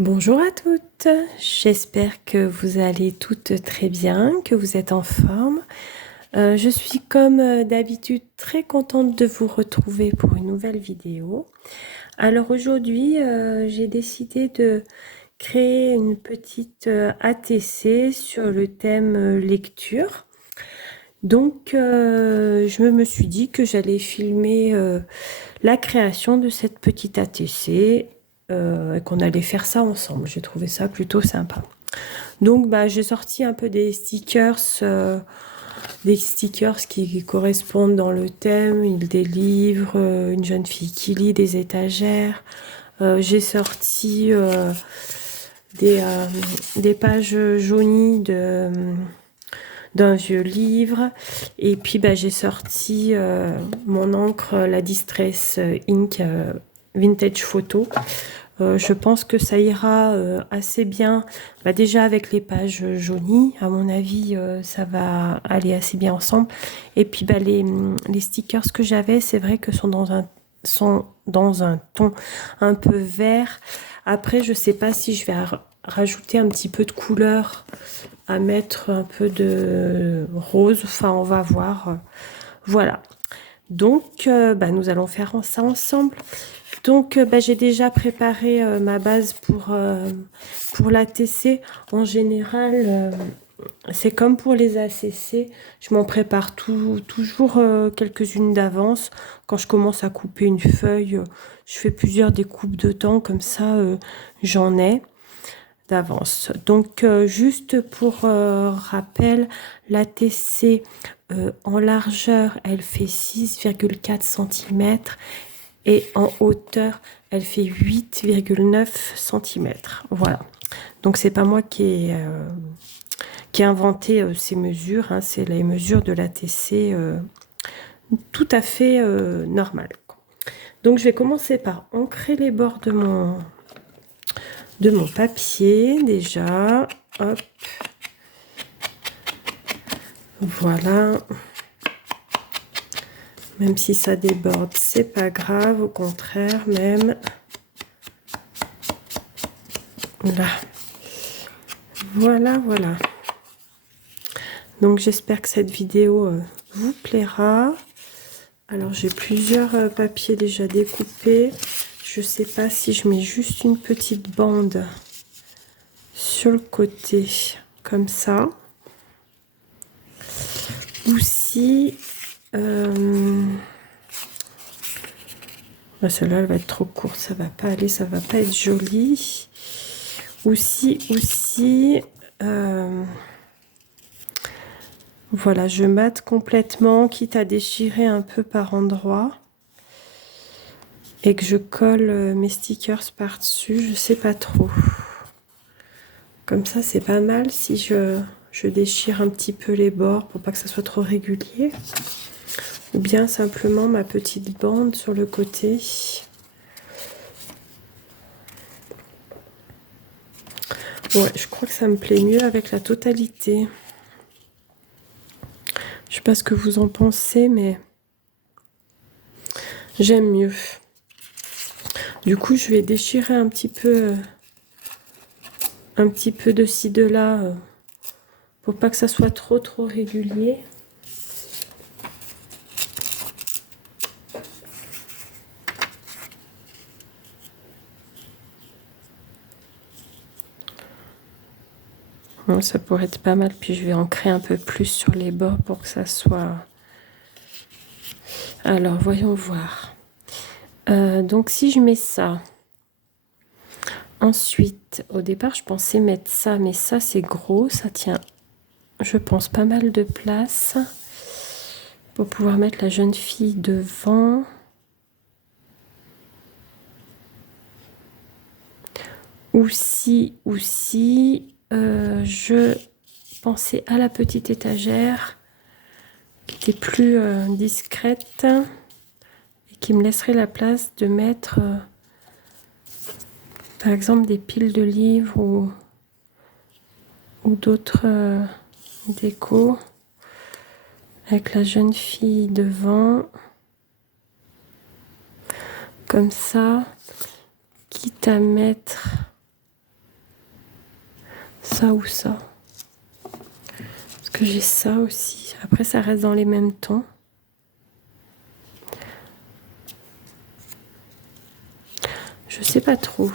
Bonjour à toutes, j'espère que vous allez toutes très bien, que vous êtes en forme. Je suis comme d'habitude très contente de vous retrouver pour une nouvelle vidéo. Alors aujourd'hui, j'ai décidé de créer une petite ATC sur le thème lecture. Donc, je me suis dit que j'allais filmer la création de cette petite ATC et qu'on allait faire ça ensemble. J'ai trouvé ça plutôt sympa. Donc, j'ai sorti un peu des stickers qui correspondent dans le thème, des livres, une jeune fille qui lit, des étagères. J'ai sorti des, euh, des pages jaunies d'un vieux livre. Et puis j'ai sorti mon encre, la Distress Ink Vintage Photo. Je pense que ça ira assez bien. Déjà avec les pages jaunies, à mon avis, ça va aller assez bien ensemble. Et puis les stickers que j'avais, c'est vrai que sont dans un ton un peu vert. Après, je sais pas si je vais rajouter un petit peu de couleur, à mettre un peu de rose. Enfin, on va voir. Voilà. Donc, nous allons faire ça ensemble. Donc, j'ai déjà préparé ma base pour l'ATC. En général, c'est comme pour les ACC. Je m'en prépare toujours quelques-unes d'avance. Quand je commence à couper une feuille, je fais plusieurs découpes de temps. Comme ça, j'en ai d'avance. Donc, juste pour rappel, l'ATC en largeur, elle fait 6,4 cm et en hauteur, elle fait 8,9 cm. Voilà. Donc, c'est pas moi qui ai inventé ces mesures, hein, c'est les mesures de l'ATC tout à fait normales. Donc, je vais commencer par ancrer les bords de mon papier déjà. Hop. Voilà. Même si ça déborde, c'est pas grave, au contraire même. Là. Voilà, voilà. Donc j'espère que cette vidéo vous plaira. Alors j'ai plusieurs papiers déjà découpés. Je sais pas si je mets juste une petite bande sur le côté, comme ça. Ou si... celle-là, elle va être trop courte, ça va pas aller, ça va pas être joli. Ou si, voilà, je mate complètement, quitte à déchirer un peu par endroits. Et que je colle mes stickers par-dessus, je sais pas trop. Comme ça, c'est pas mal si je déchire un petit peu les bords pour pas que ça soit trop régulier. Ou bien simplement ma petite bande sur le côté. Ouais, je crois que ça me plaît mieux avec la totalité. Je sais pas ce que vous en pensez, mais j'aime mieux. Du coup, je vais déchirer un petit peu de ci, de là, pour pas que ça soit trop régulier. Bon, ça pourrait être pas mal, puis je vais ancrer un peu plus sur les bords pour que ça soit... Alors, voyons voir. Donc, si je mets ça... Ensuite, au départ, je pensais mettre ça, mais ça, c'est gros. Ça tient, je pense, pas mal de place pour pouvoir mettre la jeune fille devant. Ou si je pensais à la petite étagère qui était plus discrète et qui me laisserait la place de mettre... par exemple, des piles de livres ou d'autres décos avec la jeune fille devant, comme ça, quitte à mettre Ça ou ça. Parce que j'ai ça aussi. Après, ça reste dans les mêmes tons. Je sais pas trop.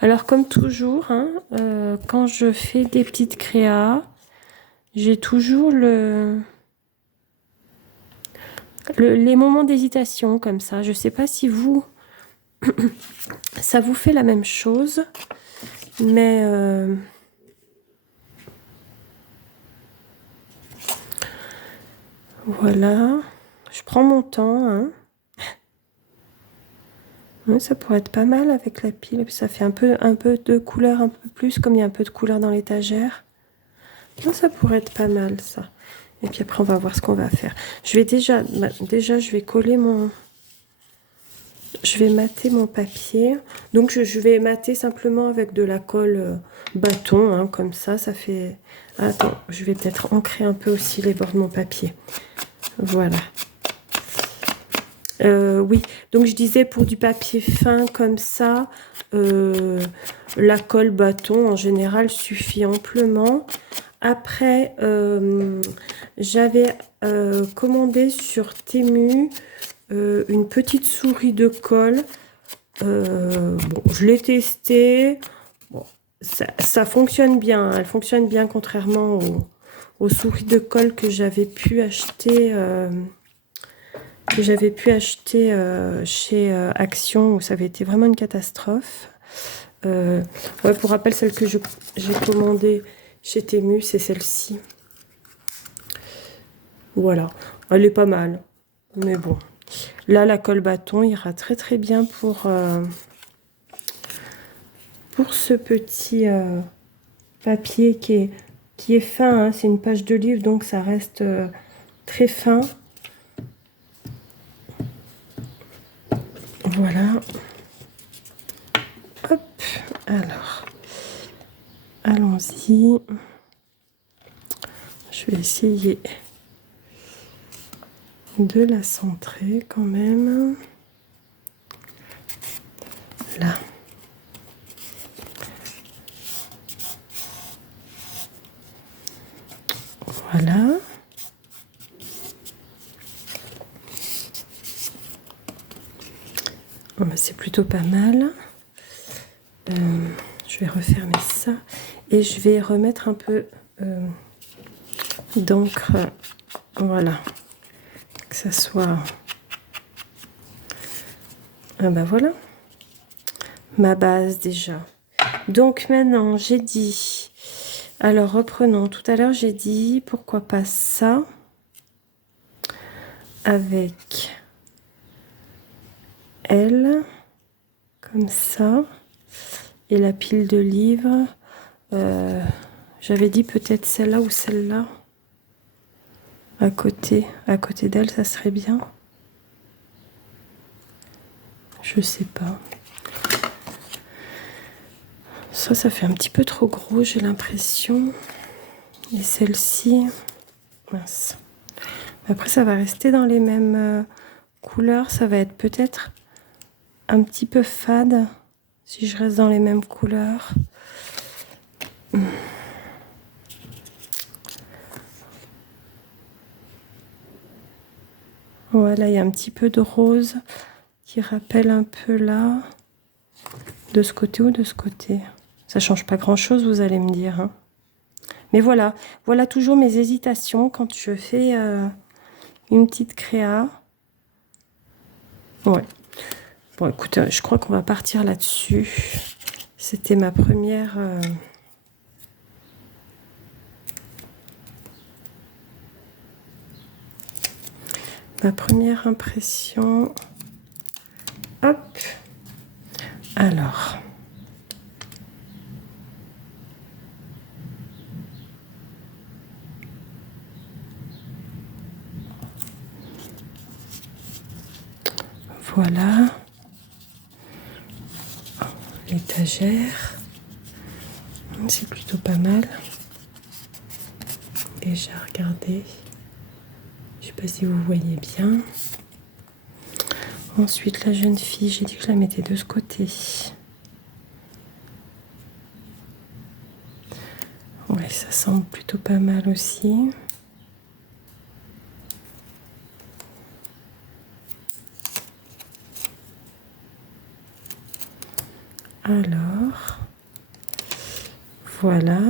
Alors, comme toujours, hein, quand je fais des petites créas, j'ai toujours les moments d'hésitation comme ça. Je sais pas si vous, ça vous fait la même chose, mais voilà. Je prends mon temps, hein. Ouais, ça pourrait être pas mal avec la pile. Et puis ça fait un peu de couleur, un peu plus, comme il y a un peu de couleur dans l'étagère. Ça pourrait être pas mal, ça. Et puis après, on va voir ce qu'on va faire. Je vais déjà je vais coller mon... Je vais mater mon papier. Donc, je vais mater simplement avec de la colle bâton, hein, comme ça. Ça fait... Attends, je vais peut-être ancrer un peu aussi les bords de mon papier. Voilà. Oui, donc je disais pour du papier fin comme ça, la colle bâton en général suffit amplement. Après, j'avais commandé sur Temu une petite souris de colle. Bon, je l'ai testée. Bon, ça fonctionne bien. Elle fonctionne bien contrairement aux souris de colle que j'avais pu acheter. Chez Action, où ça avait été vraiment une catastrophe. Ouais, pour rappel, celle que j'ai commandée chez Temu, c'est celle-ci. Voilà, elle est pas mal, mais bon. Là, la colle bâton ira très très bien pour ce petit papier qui est fin, hein. C'est une page de livre, donc ça reste très fin. Voilà. Hop, alors, allons-y. Je vais essayer de la centrer quand même. Là. Voilà. Bon, bah, c'est plutôt pas mal. Je vais refermer ça et je vais remettre un peu d'encre. Voilà. Que ça soit... Ah bah voilà. Ma base déjà. Donc maintenant, j'ai dit... Alors reprenons. Tout à l'heure, j'ai dit pourquoi pas ça avec elle, comme ça, et la pile de livres. J'avais dit peut-être celle-là ou celle-là. À côté d'elle, ça serait bien. Je sais pas. Ça fait un petit peu trop gros, j'ai l'impression. Et celle-ci, mince. Après, ça va rester dans les mêmes couleurs. Ça va être peut-être un petit peu fade si je reste dans les mêmes couleurs. Voilà, il y a un petit peu de rose qui rappelle un peu là. De ce côté ou de ce côté. Ça change pas grand-chose, vous allez me dire, hein. Mais voilà, voilà toujours mes hésitations quand je fais une petite créa. Ouais. Bon, écoute, je crois qu'on va partir là-dessus. C'était ma première... ma première impression. Hop. Alors... Voilà. L'étagère. C'est plutôt pas mal. Déjà, regardez. Je sais pas si vous voyez bien. Ensuite, la jeune fille, j'ai dit que je la mettais de ce côté. Ouais, ça semble plutôt pas mal aussi. Alors, voilà.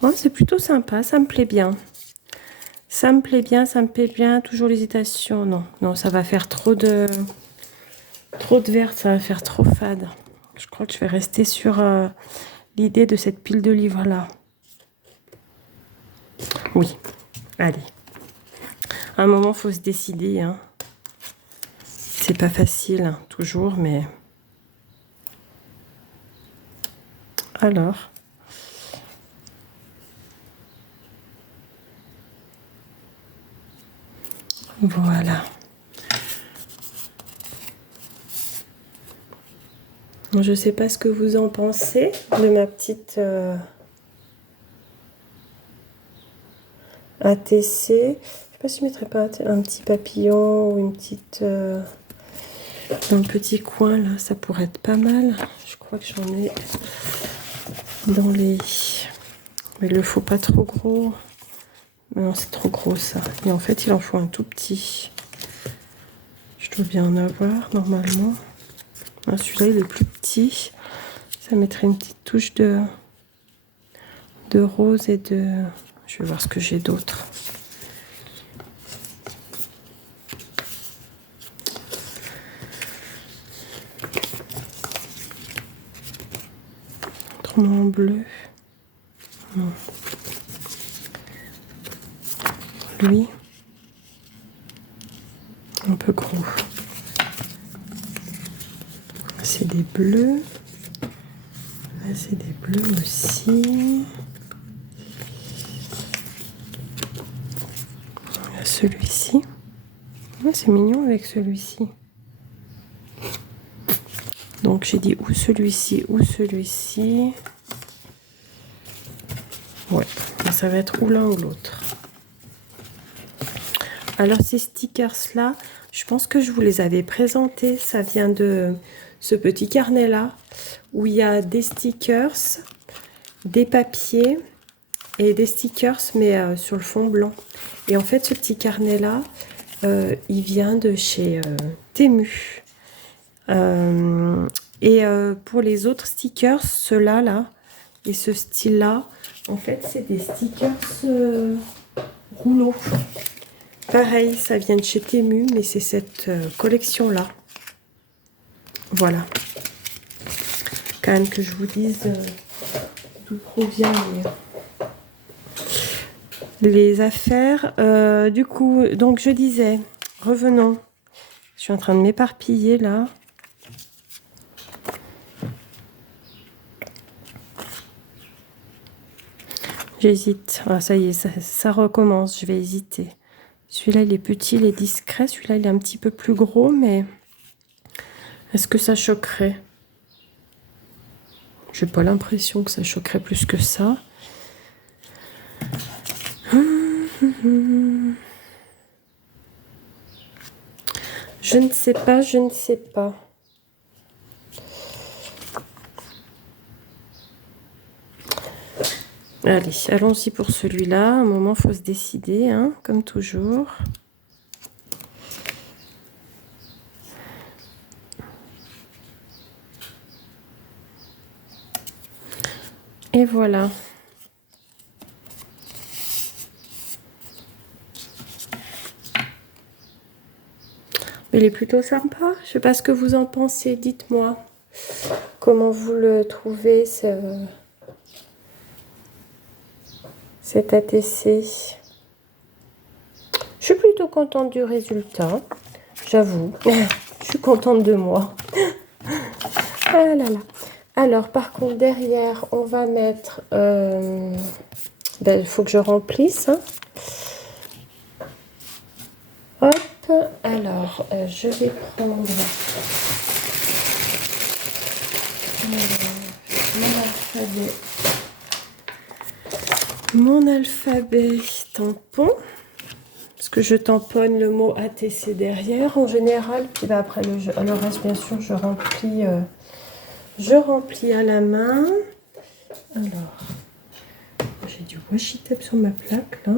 Oh, c'est plutôt sympa, ça me plaît bien. Ça me plaît bien, ça me plaît bien. Toujours l'hésitation. Non, non, ça va faire trop de vert, ça va faire trop fade. Je crois que je vais rester sur l'idée de cette pile de livres-là. Oui, allez. À un moment, faut se décider. Hein. C'est pas facile, hein, toujours, mais... Alors... Voilà. Je ne sais pas ce que vous en pensez de ma petite ATC. Je ne sais pas si je ne mettrais pas un petit papillon ou une petite... dans le petit coin, là, ça pourrait être pas mal. Je crois que j'en ai dans les... Mais il le faut pas trop gros. Non, c'est trop gros, ça. Et en fait, il en faut un tout petit. Je dois bien en avoir, normalement. Celui-là, il est plus petit. Ça mettrait une petite touche de rose et de... Je vais voir ce que j'ai d'autre. Autrement en bleu. Non. Lui. Un peu gros. C'est des bleus. Là, c'est des bleus aussi. Celui-ci. C'est mignon avec celui-ci. Donc j'ai dit ou celui-ci ou celui-ci. Ouais, ça va être ou l'un ou l'autre. Alors ces stickers-là, je pense que je vous les avais présentés. Ça vient de ce petit carnet-là, où il y a des stickers, des papiers et des stickers, mais sur le fond blanc. Et en fait, ce petit carnet-là, il vient de chez Temu. Pour les autres stickers, ceux-là, là, et ce style-là, en fait, c'est des stickers rouleaux. Pareil, ça vient de chez Temu, mais c'est cette collection-là. Voilà. Quand même que je vous dise d'où provient les affaires. Du coup, donc je disais, revenons. Je suis en train de m'éparpiller là. J'hésite. Ah, ça y est, ça recommence. Je vais hésiter. Celui-là, il est petit, il est discret. Celui-là, il est un petit peu plus gros, mais est-ce que ça choquerait? J'ai pas l'impression que ça choquerait plus que ça. Je ne sais pas, je ne sais pas. Allez, allons-y pour celui-là. À un moment, il faut se décider, hein, comme toujours. Et voilà. Il est plutôt sympa. Je ne sais pas ce que vous en pensez. Dites-moi comment vous le trouvez, cet ATC. Je suis plutôt contente du résultat. J'avoue. Je suis contente de moi. Ah là là. Alors, par contre, derrière, on va mettre... il faut que je remplisse. Hein. Hop. Alors, je vais prendre... mon alphabet. mon alphabet tampon, parce que je tamponne le mot ATC derrière en général, puis bah, après le reste bien sûr je remplis à la main. Alors, j'ai du washi tape sur ma plaque là.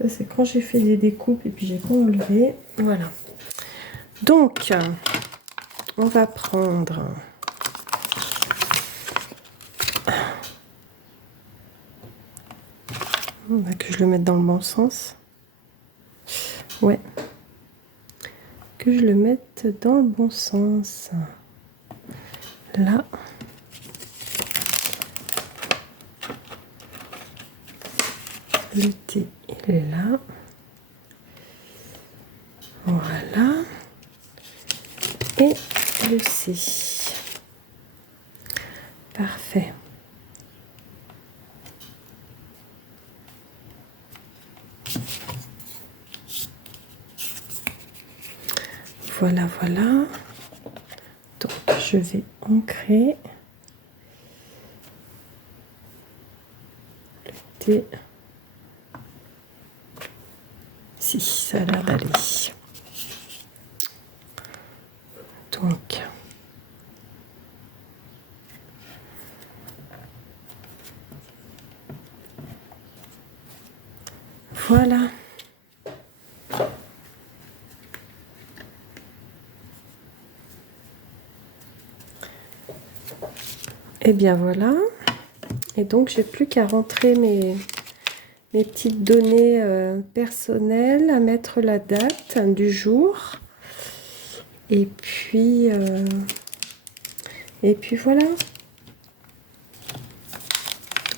Ça c'est quand j'ai fait des découpes et puis j'ai pas enlevé. Voilà. Donc, on va prendre que je le mette dans le bon sens. Ouais. Que je le mette dans le bon sens. Là. Le T, il est là. Voilà. Et le C. Parfait. Voilà, voilà. Donc, je vais ancrer le T. Si, ça a l'air d'aller. Donc, voilà. Et bien voilà. Et donc, j'ai plus qu'à rentrer mes petites données personnelles, à mettre la date du jour. Et puis voilà.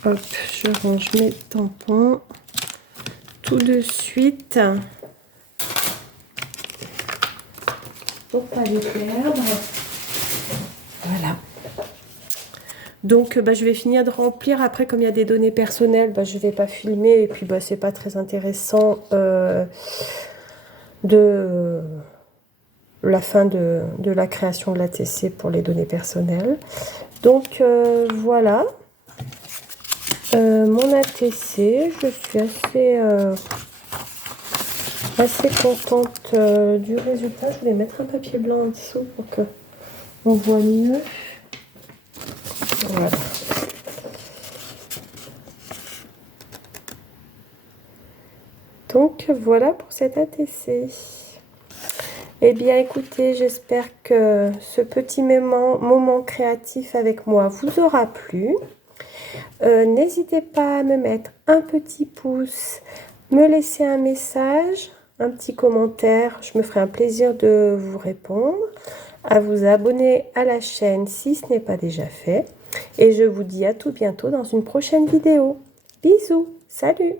Hop, je range mes tampons tout de suite pour pas les perdre. Voilà. Donc, je vais finir de remplir. Après, comme il y a des données personnelles, je ne vais pas filmer. Et puis, c'est pas très intéressant de la fin de la création de l'ATC pour les données personnelles. Donc, voilà. Mon ATC, je suis assez contente du résultat. Je vais mettre un papier blanc en dessous pour que on voit mieux. Voilà. Donc voilà pour cet ATC. Eh bien écoutez, j'espère que ce petit moment créatif avec moi vous aura plu. N'hésitez pas à me mettre un petit pouce, me laisser un message, un petit commentaire. Je me ferai un plaisir de vous répondre. À vous abonner à la chaîne si ce n'est pas déjà fait. Et je vous dis à tout bientôt dans une prochaine vidéo. Bisous, salut!